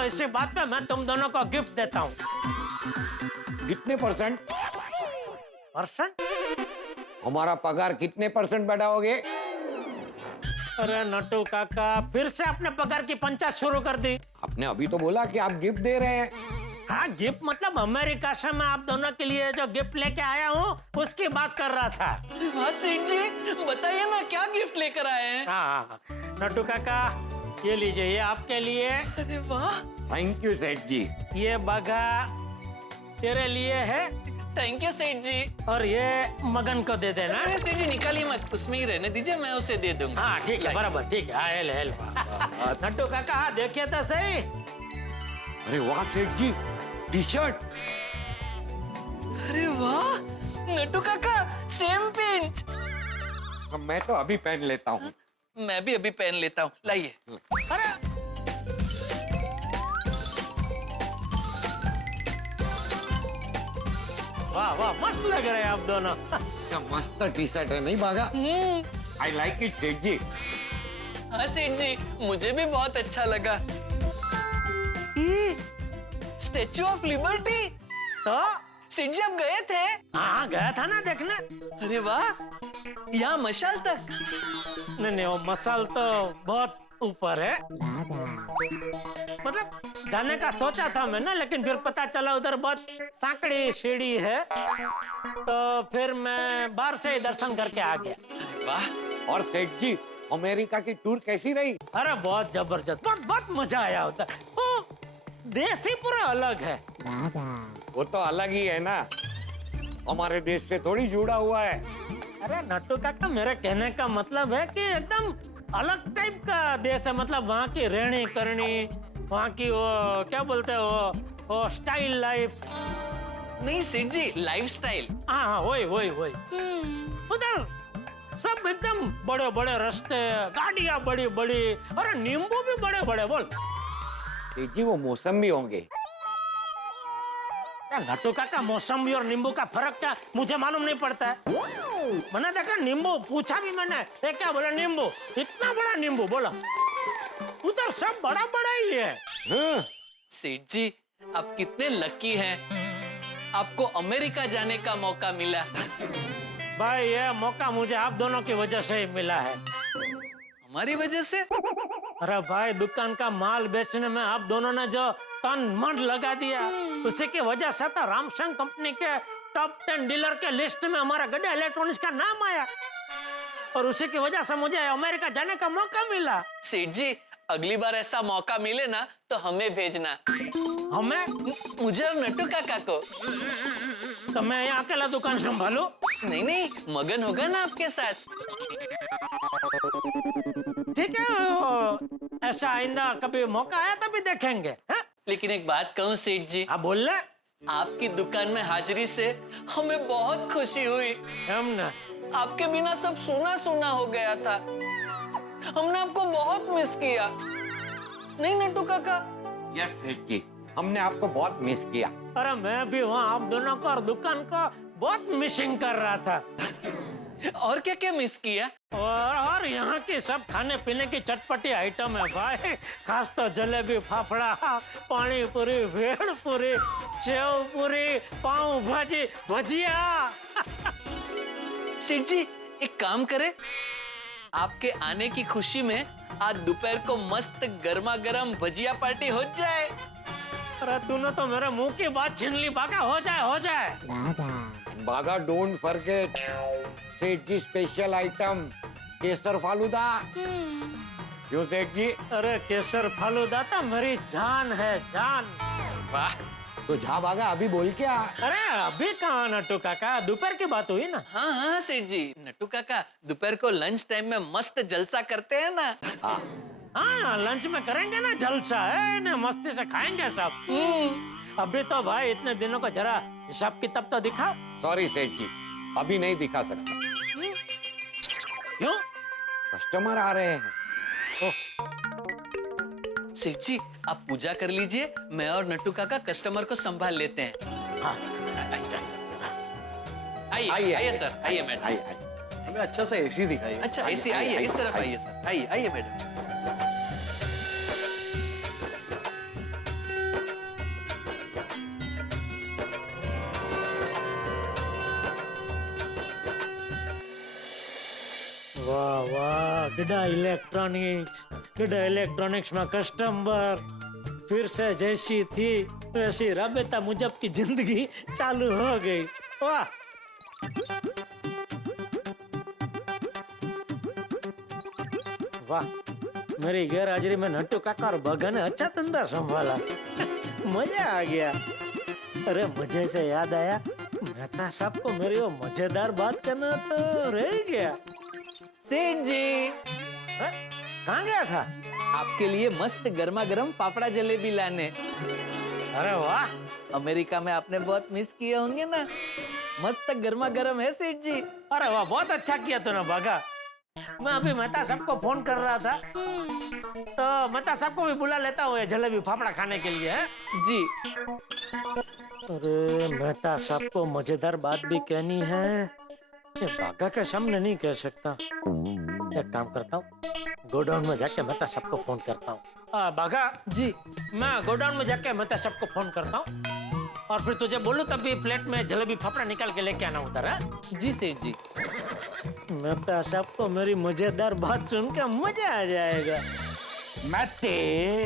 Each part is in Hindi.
चलो इसी बात पे मैं तुम दोनों को गिफ्ट देता हूँ। कितने परसेंट? परसेंट? हमारा पगार कितने परसेंट बढ़ाओगे? अरे नटू काका, फिर से अपने पगार की पंचायत शुरू कर दी। आपने अभी तो बोला कि आप गिफ्ट दे रहे हैं। हाँ, गिफ्ट मतलब अमेरिका से मैं आप दोनों के लिए जो गिफ्ट लेके आया हूँ उसकी बात कर रहा था। हाँ सेठ जी, बताइए ना क्या गिफ्ट लेकर आए हैं? हाँ नटू काका, ये लीजिए, ये आपके लिए। अरे वाह, थैंक यू सेठ जी। ये बगा तेरे लिए है थैंक यू सेठ जी। और ये मगन को दे देना। अरे सेठ जी निकालिए मत, उसमें ही रहने दीजिए, मैं उसे दे दूंगा। हाँ ठीक है, बराबर ठीक है। हाँ, ले ले। नट्टू काका देखिए तो सही। अरे वाह सेठ जी, टी शर्ट। अरे वाह नट्टू काका, सेम पिंच। मैं तो अभी पहन लेता हूँ। मैं भी अभी पहन लेता हूँ, लाइए। अरे वाह वाह, मस्त लग रहे हैं आप दोनों। क्या मस्त टी शर्ट है, नहीं भागा? आई लाइक इट सेठ जी। हाँ सेठ जी, मुझे भी बहुत अच्छा लगा। Statue of liberty. तो सेठ जी आप गए थे? हाँ गया था ना देखने। अरे वाह, यहाँ मशाल तक। नहीं नहीं, वो मसाल तो बहुत ऊपर है। मतलब जाने का सोचा था मैं ना, लेकिन फिर पता चला उधर बहुत सांकड़ी सीढ़ी है, तो फिर मैं बाहर से ही दर्शन करके आ गया। अरे वाह। और सेठ जी, अमेरिका की टूर कैसी रही? अरे बहुत जबरदस्त, बहुत बहुत मजा आया होता। वो देश ही पूरा अलग है। वो तो अलग ही है ना, हमारे देश से थोड़ी जुड़ा हुआ है। अरे नट्टू काका, मेरे कहने का मतलब है कि एकदम अलग टाइप का देश है। मतलब वहाँ की रहनी करनी, वहाँ की वो क्या बोलते हैं, वो स्टाइल लाइफ। नहीं सेठ जी, लाइफस्टाइल। हाँ हाँ, वही वही वही। उधर सब एकदम बड़े बड़े रास्ते, गाड़ियाँ बड़ी बड़ी, अरे नींबू भी बड़े बड़े। बोल सेठ जी, वो मौसम भी होंगे। नट्टू काका, मौसमी और नींबू का फर्क क्या मुझे मालूम नहीं पड़ता है। मैंने देखा नींबू, पूछा भी मैंने, ये क्या बोला नींबू, इतना बड़ा नींबू बोला। उधर सब बड़ा बड़ा ही है। हाँ। सेठ जी आप कितने लकी हैं, आपको अमेरिका जाने का मौका मिला। भाई ये मौका मुझे आप दोनों की वजह से ही मिला है। हमारी वजह से? अरे भाई, दुकान का माल बेचने में आप दोनों ने जो तन मन लगा दिया, उसी की वजह से तो रामसंग कंपनी के टॉप 10 डीलर के लिस्ट में हमारा गड्ढा इलेक्ट्रॉनिक्स का नाम आया, और उसी की वजह से मुझे अमेरिका जाने का मौका मिला। सेठ जी अगली बार ऐसा मौका मिले ना तो हमें भेजना। हमें? मुझे और नट्टू काका को। तो मैं यहाँ अकेला दुकान संभालू? नहीं नहीं, मगन होगा ना आपके साथ। ठीक है, ऐसा आइंदा कभी मौका आया तभी देखेंगे। है? लेकिन एक बात कहूँ सेठ जी, आप बोल रहे? आपकी दुकान में हाजिरी से हमें बहुत खुशी हुई। हमने आपके बिना सब सुना सुना हो गया था, हमने आपको बहुत मिस किया। नहीं नट्टू काका? यस सेठ जी, हमने आपको बहुत मिस किया। अरे मैं भी वहाँ आप दोनों को और दुकान को बहुत मिसिंग कर रहा था। और क्या क्या मिस किया? और यहाँ की सब खाने पीने की चटपटी आइटम है भाई, खास तो जलेबी, फाफड़ा, पानी पूरी, भेड़ पूरी, सेव पूरी, पाव भाजी, भजिया। सेठ जी एक काम करे, आपके आने की खुशी में आज दोपहर को मस्त गर्मा गर्म भजिया पार्टी हो जाए। अरे तूने तो मेरे मुंह की बात छीन ली। बाका हो जाए हो जाए। बागा डोंट फॉरगेट सेठ जी स्पेशल आइटम केसर फालूदा। क्यों सेठ जी? अरे केसर फालूदा तो मेरी जान है, जान। वाह। तो जा भागा, अभी बोल क्या? अरे अभी कहाँ नट्टू काका, दोपहर की बात हुई ना। हाँ हाँ सेठ जी, नट्टू काका दोपहर को लंच टाइम में मस्त जलसा करते हैं ना। हाँ लंच में करेंगे ना जलसा, है ना, मस्ती से खाएंगे सब। अभी तो भाई इतने दिनों को जरा हिसाब किताब तो दिखाओ। सॉरी सेठ जी, अभी नहीं दिखा सकता। क्यों? कस्टमर आ रहे हैं। सेठ जी आप पूजा कर लीजिए, मैं और नट्टू काका कस्टमर को संभाल लेते हैं। हाँ अच्छा, आइए आइए सर, आइए मैडम। आइए। हमें अच्छा सा एसी दिखाइए। अच्छा ऐसे आइए, इस तरफ आइए सर, आइए आइए मैडम। वाह वाह, गड़ा इलेक्ट्रॉनिक्स में कस्टमर फिर से जैसी थी वैसी राबेता मुजब की जिंदगी चालू हो गई। वाह, वाह, मेरी गैरहाजिरी में नट्टू काका और बगा ने अच्छा धंधा संभाला। मजा आ गया। अरे मुझे से याद आया, मेहता साहब को मेरी वो मजेदार बात करना तो रह गया। सेठ जी, कहाँ गया था? आपके लिए मस्त गर्मा गर्म पापड़ा जलेबी लाने। अरे वाह, अमेरिका में आपने बहुत मिस किए होंगे ना, मस्त गर्मा गर्म है सेठ जी। अरे वाह, बहुत अच्छा किया तूने बगा। मैं अभी मेहता साहब को फोन कर रहा था, तो मेहता साहब को भी बुला लेता हूँ ये जलेबी फाफड़ा खाने के लिए। है जी। अरे मेहता साहब को मजेदार बात भी कहनी है, ये बागा के सामने नहीं कह सकता। एक काम करता हूँ, गोडाउन में जाके मेहता साहब को फोन करता हूँ। बागा जी, मैं गोडाउन में जाके मेहता साहब को फोन करता हूँ और फिर तुझे बोलूँ तभी प्लेट में जलेबी फाफड़ा निकाल के लेके आना उधर। है जी सेठ जी। मेहता साहब को मेरी मजेदार बात सुन के मजा आ जाएगा।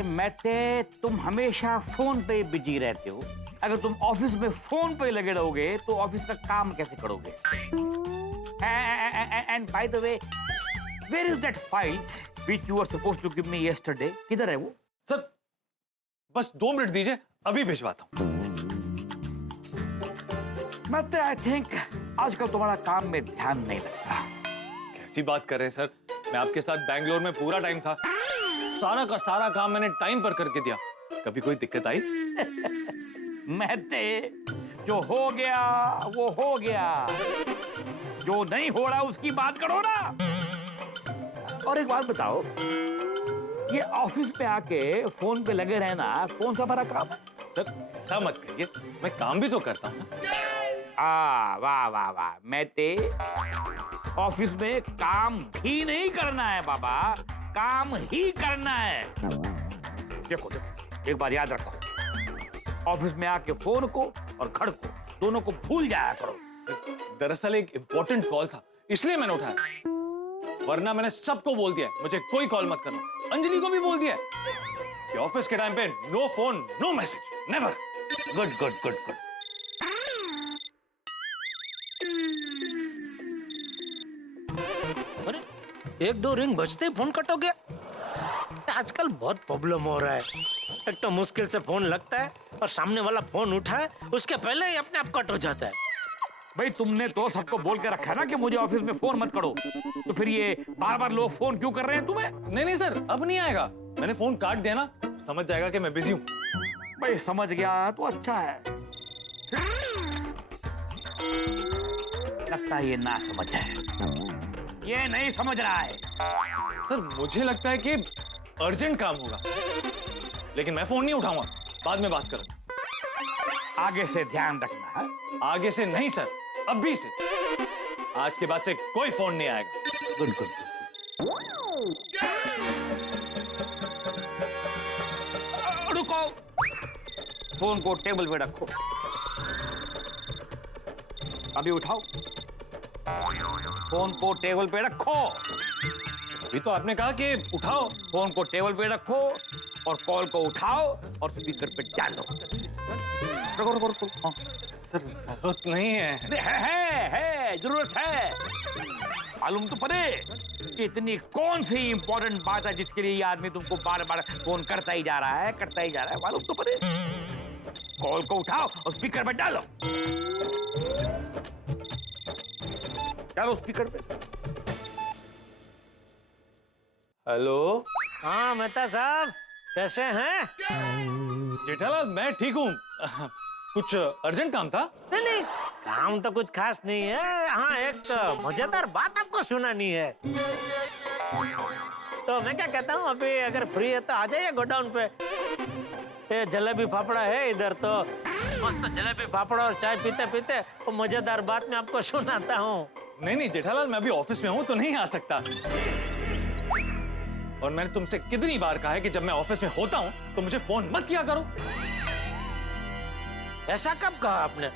मैते तुम हमेशा फोन पे बिजी रहते हो। अगर तुम ऑफिस में फोन पे लगे रहोगे तो ऑफिस का काम कैसे करोगे? And by the way, where is that file which you are supposed to give me yesterday? किधर है वो? सर बस 2 मिनट दीजिए, अभी भिजवाता हूँ। मैते, आई थिंक आजकल तुम्हारा काम में ध्यान नहीं लगता। कैसी बात कर रहे हैं सर, मैं आपके साथ बैंगलोर में पूरा टाइम था, सारा का सारा काम मैंने टाइम पर करके दिया। कभी कोई दिक्कत आई? मैते, जो हो गया वो हो गया, जो नहीं हो रहा उसकी बात करो ना। और एक बात बताओ, ये ऑफिस पे आके फोन पे लगे रहना कौन सा बड़ा काम है? सर ऐसा मत कहिए, मैं काम भी तो करता हूँ ना। वाह वाह वाह, मैते ऑफिस में काम भी नहीं करना है बाबा, काम ही करना है। देखो देखो, एक बात याद रखो, ऑफिस में आके फोन को और घर को दोनों को भूल जाया करो। दरअसल एक इम्पोर्टेंट कॉल था, इसलिए मैंने उठाया, वरना मैंने सबको बोल दिया है मुझे कोई कॉल मत करना। अंजलि को भी बोल दिया है कि ऑफिस के टाइम पे no phone no message, never. Good good good good. अरे एक दो रिंग बजते ही फोन कट हो गया। आजकल बहुत प्रॉब्लम हो रहा है। एक तो मुश्किल से फोन लगता है और सामने वाला फोन उठाए उसके पहले ही अपने आप कट हो जाता है। भाई तुमने तो सबको बोल के रखा है ना कि मुझे ऑफिस में फोन मत करो, तो फिर ये बार बार लोग फोन क्यों कर रहे हैं तुम्हें? नहीं नहीं सर, अब नहीं आएगा। मैंने फोन काट दिया ना, समझ जाएगा कि मैं बिजी हूँ। भाई समझ गया तो अच्छा है। लगता है ये ना समझ है, ये नहीं समझ रहा है। सर मुझे लगता है कि अर्जेंट काम होगा, लेकिन मैं फोन नहीं उठाऊंगा, बाद में बात करूंगा। आगे से ध्यान रखना है। आगे से नहीं सर, अभी से, आज के बाद से कोई फोन नहीं आएगा। Good good. रुको, फोन को टेबल पे रखो, अभी उठाओ, फोन को टेबल पे रखो। अभी तो आपने कहा कि उठाओ। फोन को टेबल पे रखो और कॉल को उठाओ और स्पीकर पे डालो। रखो रखो रखो। हाँ। सर जरूरत नहीं है। अरे है, जरूरत है। मालूम तो पड़े कि इतनी कौन सी इंपॉर्टेंट बात है जिसके लिए ये आदमी तुमको बार बार फोन करता ही जा रहा है, मालूम तो पड़े। कॉल को उठाओ और स्पीकर पे डालो। डालो स्पीकर पे। हेलो। हाँ मेहता साहब, कैसे हैं? जेठालाल मैं ठीक हूँ। कुछ अर्जेंट काम था? नहीं, काम तो कुछ खास नहीं है। हाँ, एक मजेदार बात आपको सुनानी है। तो मैं क्या कहता हूँ, अभी अगर फ्री है तो आ जाइए गोडाउन पे। ये जलेबी फाफड़ा है इधर, तो मस्त जलेबी फाफड़ा और चाय पीते पीते वो मजेदार बात मैं आपको सुनाता हूँ। नहीं जेठालाल, मैं अभी ऑफिस में हूँ तो नहीं आ सकता। और मैंने तुमसे कितनी बार कहा है कि जब मैं ऑफिस में होता हूँ तो मुझे फोन मत किया करो। ऐसा कब कहा आपने?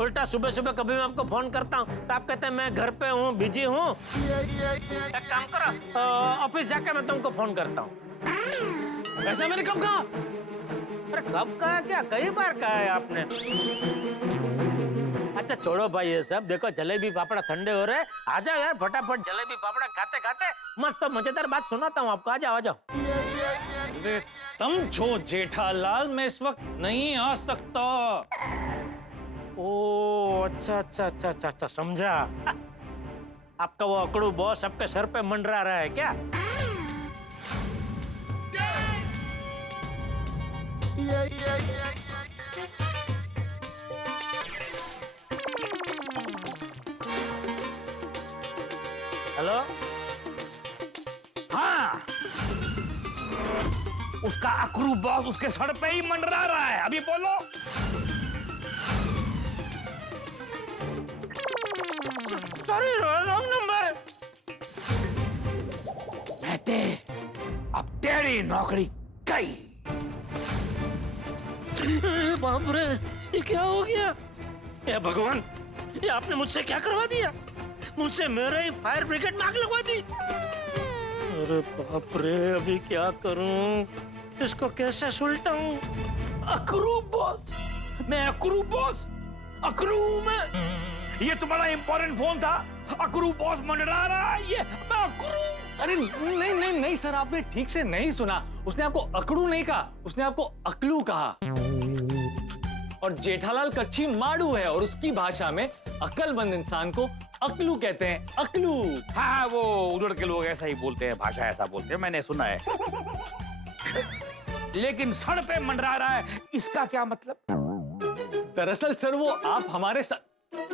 उल्टा सुबह सुबह कभी मैं आपको फोन करता हूँ तो आप कहते हैं मैं घर पे हूँ, बिजी हूँ। एक काम करो, ऑफिस जाके मैं तुमको फोन करता हूँ। ऐसा मैंने कब कहा? अरे कब कहा क्या, कई बार कहा है आपने। अच्छा छोड़ो भाई ये सब, देखो जलेबी पापड़ा ठंडे हो रहे, आ जाओ यार फटाफट। जलेबी पापड़ा खाते खाते मस्त मजेदार बात सुनाता हूँ आपको, आ जाओ आ जाओ। अरे समझो जेठालाल, मैं इस वक्त नहीं आ सकता। ओ अच्छा अच्छा अच्छा अच्छा अच्छा, समझा। आपका वो अकड़ू बॉस आपके सर पे मंडरा रहा है क्या? हेलो, हाँ, उसका अकरू बॉस उसके सर पे ही मंडरा रहा है। अभी बोलो। Sorry wrong number. महते, अब तेरी नौकरी गई। बाप रे, ये क्या हो गया? ये भगवान, ये आपने मुझसे क्या करवा दिया? मुझसे मेरे ही फायर ब्रिगेड में आग लगवा दी। अरे बाप रे, अभी क्या करूं? इसको कैसे सुलटाऊं? अकरू बॉस, मैं अकरू बॉस, अकरू मैं। ये तुम्हारा इंपॉर्टेंट फोन था। अकरू बॉस मंडरा रहा है, ये मैं अकरू। अरे नहीं नहीं नहीं सर, आपने ठीक से नहीं सुना। उसने आपको अकड़ू नहीं कहा, उसने आपको अकलू कहा। और जेठालाल कच्ची माड़ू है और उसकी भाषा में अक्लमंद इंसान को अकलू कहते हैं, अकलू। हाँ, वो उधर के लोग ऐसा ही बोलते हैं, भाषा ऐसा बोलते हैं, मैंने सुना है। लेकिन सर पे मंडरा रहा है, इसका क्या मतलब? दरअसल सर वो आप हमारे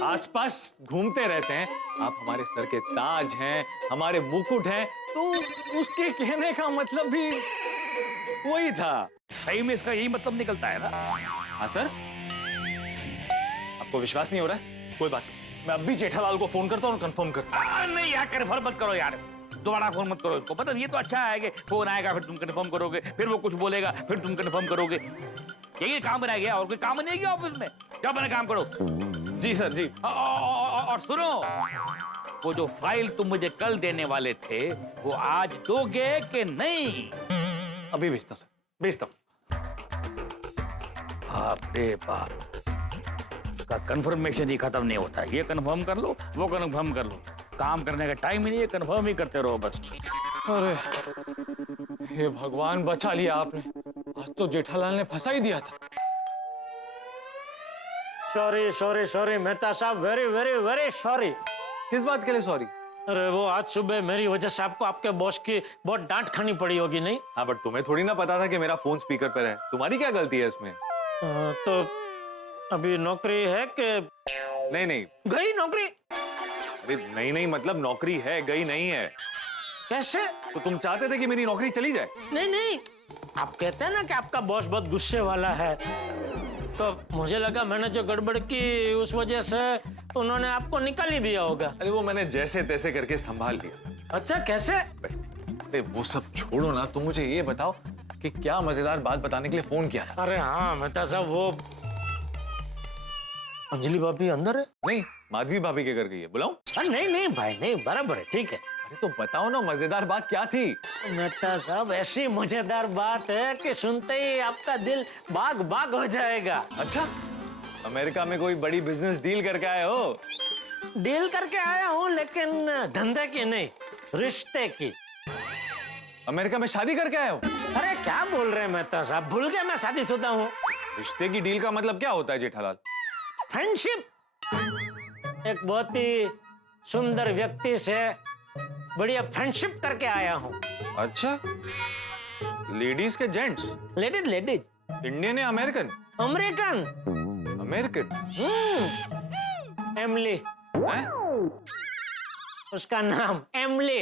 आसपास घूमते रहते हैं, आप हमारे सर के ताज हैं, हमारे मुकुट हैं, तो उसके कहने का मतलब भी वही था। सही में इसका यही मतलब निकलता है ना? हाँ सर, आपको विश्वास नहीं हो रहा है? कोई बात नहीं, मैं अभी जेठालाल को फोन करता हूँ और कंफर्म करता हूँ। नहीं यार, कंफर्म मत करो यार, दोबारा फोन मत करो इसको। पता ये तो अच्छा है कि फोन आएगा फिर तुम कंफर्म करोगे, फिर वो कुछ बोलेगा फिर तुम कंफर्म करोगे। यही काम रह गया, और कोई काम नहीं है ऑफिस में? क्या अपना काम करो। जी सर जी। और सुनो, वो जो फाइल तुम मुझे कल देने वाले थे वो आज दोगे कि नहीं? अभी भेजता हूँ सर, भेजता हूँ। बाप रे बाप, का कंफर्मेशन ही खत्म नहीं होता। ये कंफर्म कर लो, वो कंफर्म कर लो, काम करने का टाइम ही नहीं है, कंफर्म ही करते रहो बस। अरे हे भगवान, बचा लिया आपने। आज तो जेठालाल ने फंसा ही दिया था। सॉरी सॉरी सॉरी मेहता साहब, वेरी वेरी वेरी सॉरी। किस बात के लिए सॉरी? अरे वो आज सुबह मेरी वजह से आपको आपके बॉस की बहुत डांट खानी पड़ी होगी, नहीं? हाँ, बट तुम्हें थोड़ी ना पता था कि मेरा फोन स्पीकर पर है। तुम्हारी क्या गलती है इसमें? तो अभी नौकरी है कि नहीं नहीं, गई नौकरी? अरे नहीं नहीं, मतलब नौकरी है, गई नहीं है। कैसे? तो तुम चाहते थे कि मेरी नौकरी चली जाए? नहीं नहीं, आप कहते हैं ना कि आपका बॉस बहुत गुस्से वाला है, तो मुझे लगा मैंने जो गड़बड़ की उस वजह से उन्होंने आपको निकाल ही दिया होगा। अरे वो मैंने जैसे तैसे करके संभाल लिया। अच्छा, कैसे? अरे वो सब छोड़ो ना, तुम मुझे ये बताओ कि क्या मजेदार बात बताने के लिए फोन किया था? अरे हाँ मेहता साहब, वो अंजलि भाभी अंदर है? नहीं, माधवी भाभी के घर गई है, बुलाऊं? अरे नहीं नहीं भाई, नहीं, बराबर है, ठीक है। अरे तो बताओ ना, मजेदार बात क्या थी? मेहता साहब, ऐसी मजेदार बात है कि सुनते ही आपका दिल बाग बाग हो जाएगा। अच्छा, अमेरिका में कोई बड़ी बिजनेस डील करके आए हो? डील करके आया हूँ, लेकिन धंधे की नहीं, रिश्ते की। अमेरिका में शादी करके आए हो? अरे क्या बोल रहे हैं मेहता साहब, भूल गए मैं शादीशुदा हूँ। रिश्ते की डील का मतलब क्या होता है जेठालाल? फ्रेंडशिप। एक बहुत ही सुंदर व्यक्ति से बढ़िया फ्रेंडशिप करके आया हूँ। अच्छा, लेडीज के जेंट्स? Ladies ladies. इंडियन या अमेरिकन? अमेरिकन। अमेरिकन? एमिली, हैं? उसका नाम एमिली।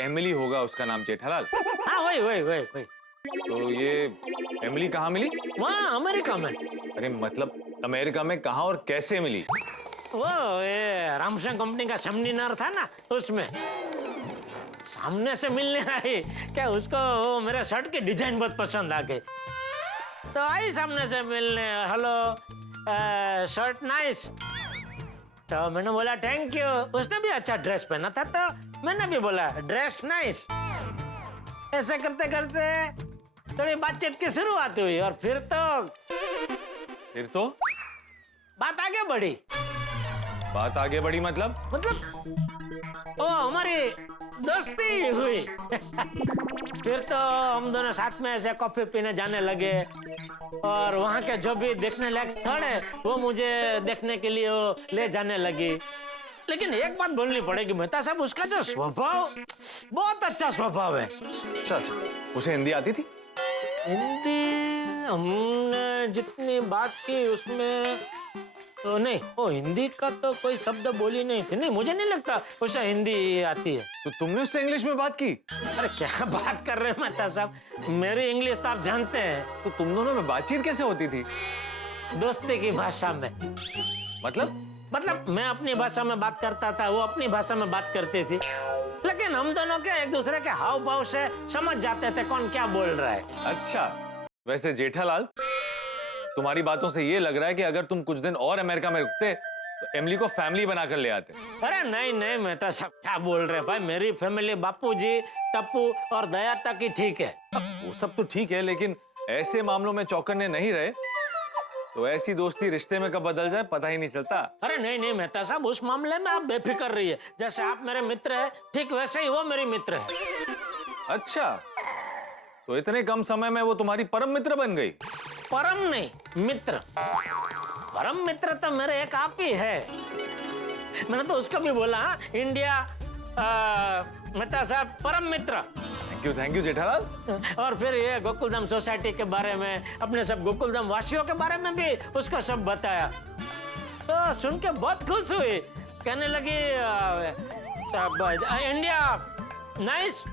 एमिली होगा उसका नाम जेठालाल। हाँ वही वही वही वही। तो ये एमिली कहाँ मिली? वहाँ अमेरिका में। अरे मतलब अमेरिका में कहाँ और कैसे मिली? वो ये रामसंग कंपनी का सेमिनार था ना, उसमें सामने से मिलने आई। क्या उसको वो मेरे शर्ट की डिजाइन बहुत पसंद आ गई, तो आई सामने से मिलने। Hello, shirt nice. तो मैंने बोला थैंक यू। उसने भी अच्छा ड्रेस पहना था तो मैंने भी बोला ड्रेस नाइस। ऐसा करते करते थोड़ी बातचीत की शुरुआत हुई और फिर तो बात आगे बढ़ी। बात आगे बढ़ी मतलब? ओ हमारी दोस्ती हुई। फिर तो हम दोनों साथ में ऐसे कॉफी पीने जाने लगे और वहाँ के जो भी देखने लायक स्थल है वो मुझे देखने के लिए वो ले जाने लगी। लेकिन एक बात बोलनी पड़ेगी मेहता साहब, उसका जो स्वभाव बहुत अच्छा स्वभाव है। अच्छा, उसे हिंदी आती थी? हिंदी हमने जितनी बात की उसमें तो नहीं, वो हिंदी का तो कोई शब्द बोली नहीं थी। नहीं, मुझे नहीं लगता उसे हिंदी आती है। तो तुमने उससे इंग्लिश में बात की? अरे क्या बात कर रहे हो मेहता साहब, मेरी इंग्लिश तो आप जानते हैं। तो तुम दोनों में बातचीत कैसे होती थी? दोस्ती की भाषा में। मतलब मैं अपनी भाषा में बात करता था, वो अपनी भाषा में बात करती थी, लेकिन हम दोनों के एक दूसरे के हाव भाव से समझ जाते थे कौन क्या बोल रहा है। अच्छा, वैसे जेठालाल, तुम्हारी बातों से ये लग रहा है कि अगर तुम कुछ दिन और अमेरिका में रुकते तो एमिली को फैमिली बनाकर ले आते। अरे नहीं मेहता साहब, क्या बोल रहे हैं भाई, मेरी फैमिली बापूजी, टप्पू और दया तक ही ठीक है। वो सब तो ठीक है, लेकिन ऐसे मामलों में चौकन्ने नहीं रहे तो ऐसी दोस्ती रिश्ते में कब बदल जाए पता ही नहीं चलता। अरे नहीं मेहता साहब, उस मामले में आप बेफिक्र रहिए। जैसे आप मेरे मित्र हैं, ठीक वैसे ही वो मेरी मित्र है। अच्छा, तो इतने कम समय में वो तुम्हारी परम मित्र बन गई? परम नहीं, मित्र। परम मित्र तो मेरे एक आप ही है। मैंने तो उसको भी बोला इंडिया मेहता साहब परम मित्र। Thank you Jethalal. और फिर ये गोकुलधाम सोसाइटी के बारे में, अपने सब गोकुलधाम वासियों के बारे में भी उसको सब बताया। तो सुन के बहुत खुश हुई, कहने लगी इंडिया नाइस,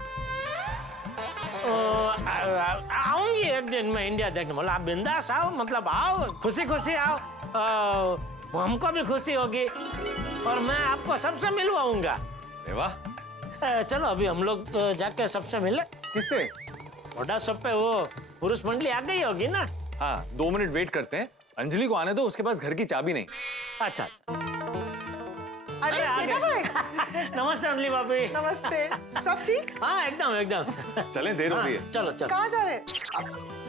आऊंगी एक दिन मैं इंडिया देखने। बोला आप बिंदास आओ, मतलब आओ, खुशी खुशी आओ, हमको भी खुशी होगी और मैं आपको सबसे मिलवाऊंगा। वाह, चलो अभी हम लोग जाके सबसे मिले। किससे? सोडा शॉप पे वो पुरुष मंडली आ गई होगी ना। हाँ, 2 मिनट वेट करते हैं, अंजलि को आने दो, उसके पास घर की चाबी नहीं। अच्छा। अरे आ जेठा गए। भाई, नमस्ते अंजलि भाभी। नमस्ते। सब ठीक? हाँ एकदम। चलें, देर हो रही है। चलो। कहाँ जा रहे?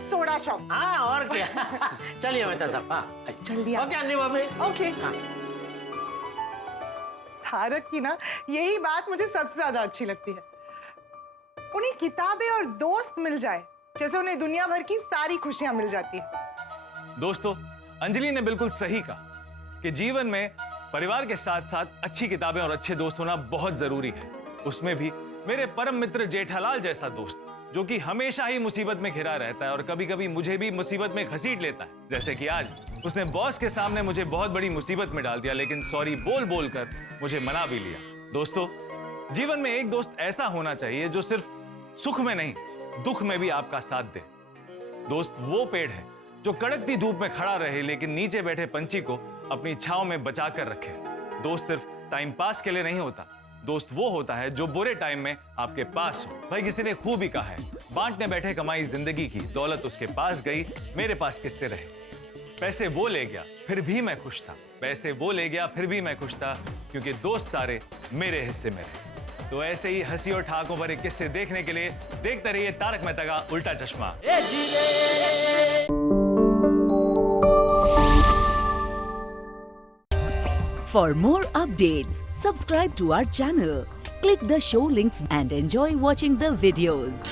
Soda shop. हाँ और क्या। चलिए मेहता साहब। हाँ जल्दी आओ। ओके अंजलि भाभी। ओके। हाँ। तारक की ना यही बात मुझे सबसे ज्यादा अच्छी लगती है। उन्हें किताबें और दोस्त मिल जाए जैसे उन्हें दुनिया भर की सारी खुशियां मिल जाती है। दोस्तों, अंजलि ने बिल्कुल सही कहा कि जीवन में परिवार के साथ साथ अच्छी किताबें और अच्छे दोस्त होना बहुत जरूरी है। उसमें भी मेरे परम मित्र जेठालाल जैसा दोस्त, जो कि हमेशा ही मुसीबत में घिरा रहता है और कभी कभी मुझे भी मुसीबत में घसीट लेता है। जैसे कि आज उसने बॉस के सामने मुझे बहुत बड़ी मुसीबत में डाल दिया, लेकिन सॉरी बोल कर मुझे मना भी लिया। दोस्तों, जीवन में एक दोस्त ऐसा होना चाहिए जो सिर्फ सुख में नहीं, दुख में भी आपका साथ दे। दोस्त वो पेड़ है जो कड़कती धूप में खड़ा रहे लेकिन नीचे बैठे पंछी को अपनी छांव में बचा कर रखे। दोस्त सिर्फ टाइम पास के लिए नहीं होता, दोस्त वो होता है जो बुरे टाइम में आपके पास हो। भाई किसी ने खूब ही कहा है, बांटने बैठे कमाई जिंदगी की, दौलत उसके पास गई, मेरे पास किससे रहे। पैसे वो ले गया फिर भी मैं खुश था, पैसे वो ले गया फिर भी मैं खुश था, क्योंकि दोस्त सारे मेरे हिस्से में रहे। तो ऐसे ही हंसी और ठहाकों भरे किस्से देखने के लिए देखते रहिए तारक मेहता का उल्टा चश्मा। For more updates, subscribe to our channel, click the show links and enjoy watching the videos.